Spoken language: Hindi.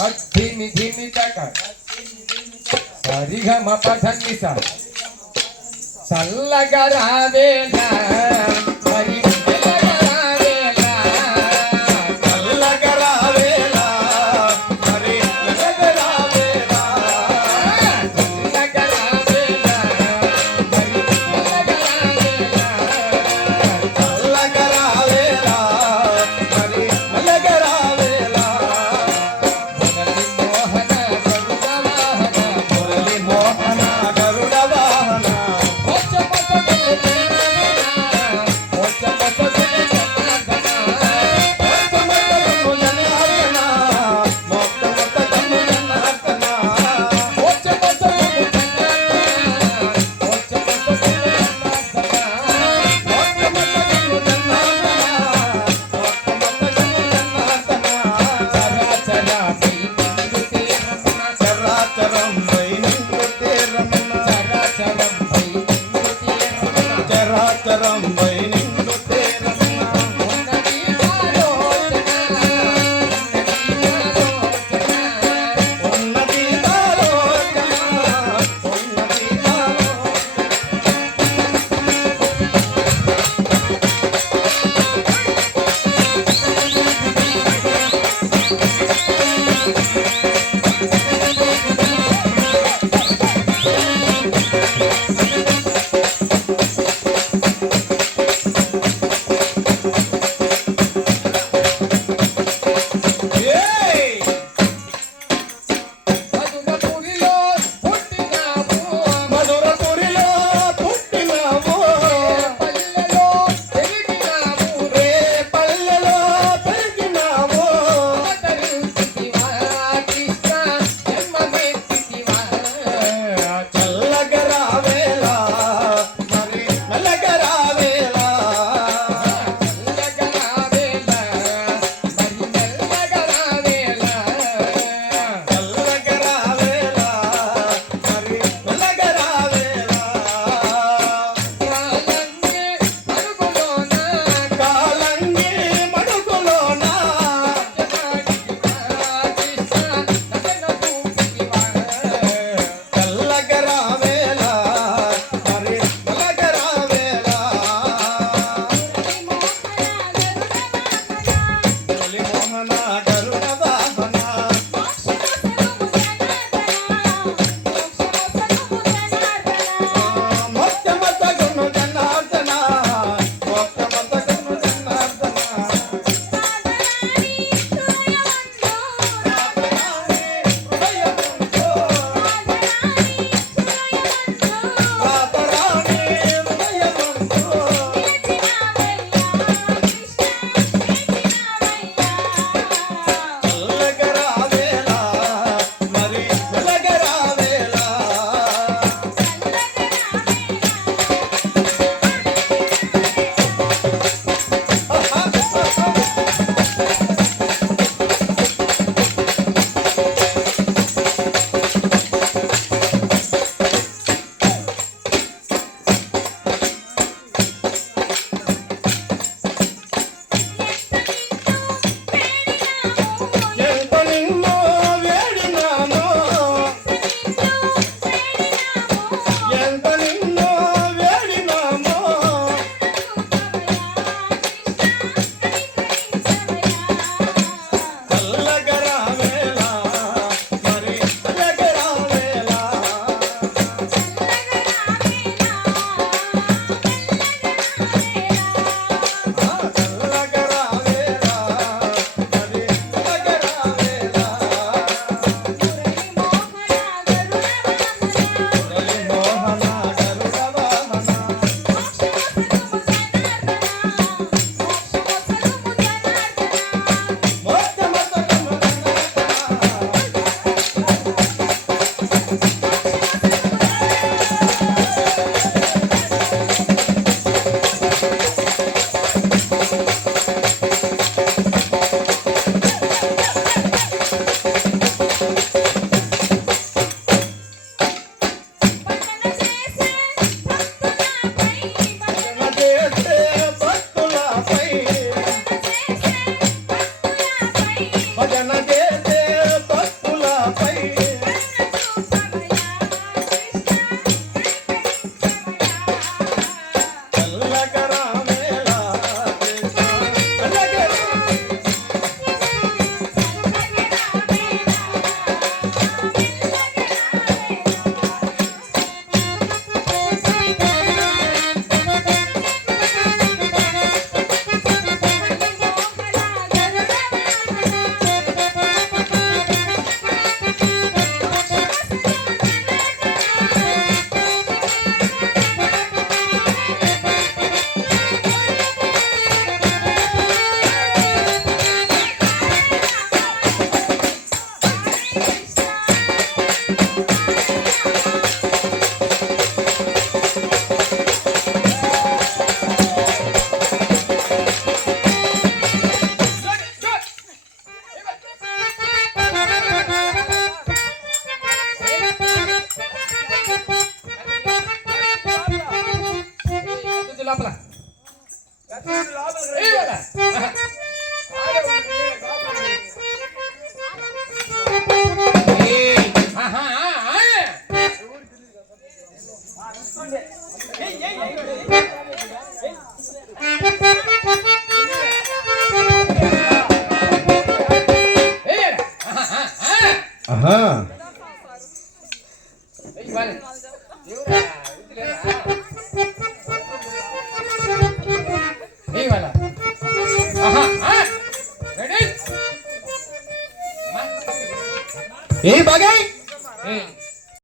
ધીમી ધીમી ચકર સરી ઘમ પધન સલ્લગરાવેલા மணாக